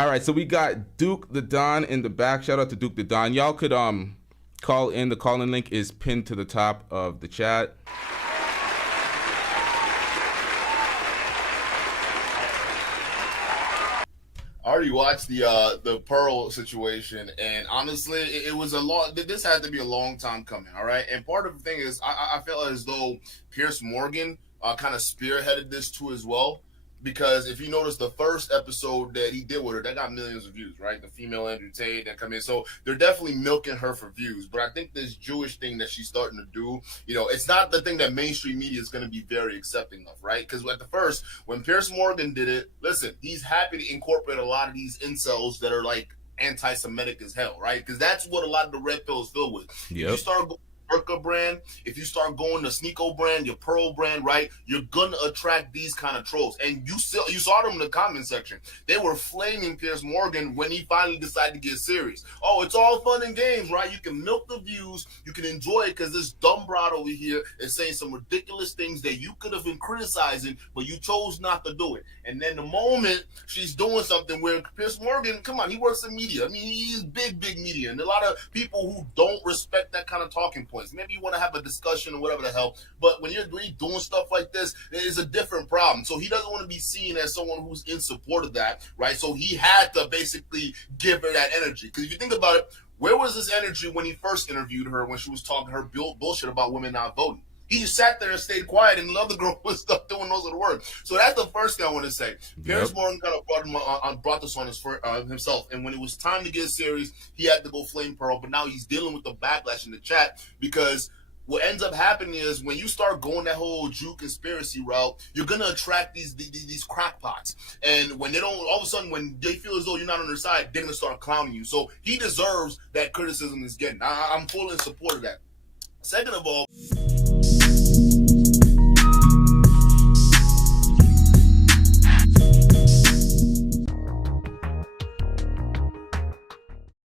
All right, so we got Duke the Don in the back. Shout out to Duke the Don. Y'all could call in. The call-in link is pinned to the top of the chat. I already watched the Pearl situation, and honestly, it was a long. This had to be a long time coming, all right. And part of the thing is, I felt as though Piers Morgan kind of spearheaded this too as well, because if you notice the first episode that he did with her, that got millions of views, right? The female Andrew Tate that come in, so they're definitely milking her for views. But I think this Jewish thing that she's starting to do, it's not the thing that mainstream media is going to be very accepting of, right? Because at the first, when Piers Morgan did it, listen, he's happy to incorporate a lot of these incels that are like anti-Semitic as hell, right? Because that's what a lot of the red pill is filled with. Yep. If you start going Burka brand, if you start going to Sneeko brand, your Pearl brand, right, you're gonna attract these kind of trolls. And you saw them in the comment section. They were flaming Piers Morgan when he finally decided to get serious. Oh, it's all fun and games, right? You can milk the views, you can enjoy it because this dumb broad over here is saying some ridiculous things that you could have been criticizing, but you chose not to do it. And then the moment she's doing something where Piers Morgan, come on, he works in media. I mean, he's big media, and a lot of people who don't respect that kind of talking point. Maybe you want to have a discussion or whatever the hell, but when you're doing stuff like this, it's a different problem. So he doesn't want to be seen as someone who's in support of that, right? So he had to basically give her that energy. Because if you think about it, where was this energy when he first interviewed her, when she was talking her bullshit about women not voting? He just sat there and stayed quiet, and the other girl was stuck doing most of the work. So that's the first thing I want to say. Piers Morgan kind of brought this on himself, and when it was time to get serious, he had to go flame Pearl. But now he's dealing with the backlash in the chat, because what ends up happening is when you start going that whole Jew conspiracy route, you're gonna attract these crackpots, and when they don't, all of a sudden, when they feel as though you're not on their side, they're gonna start clowning you. So he deserves that criticism he's getting. I'm fully in support of that. Second of all,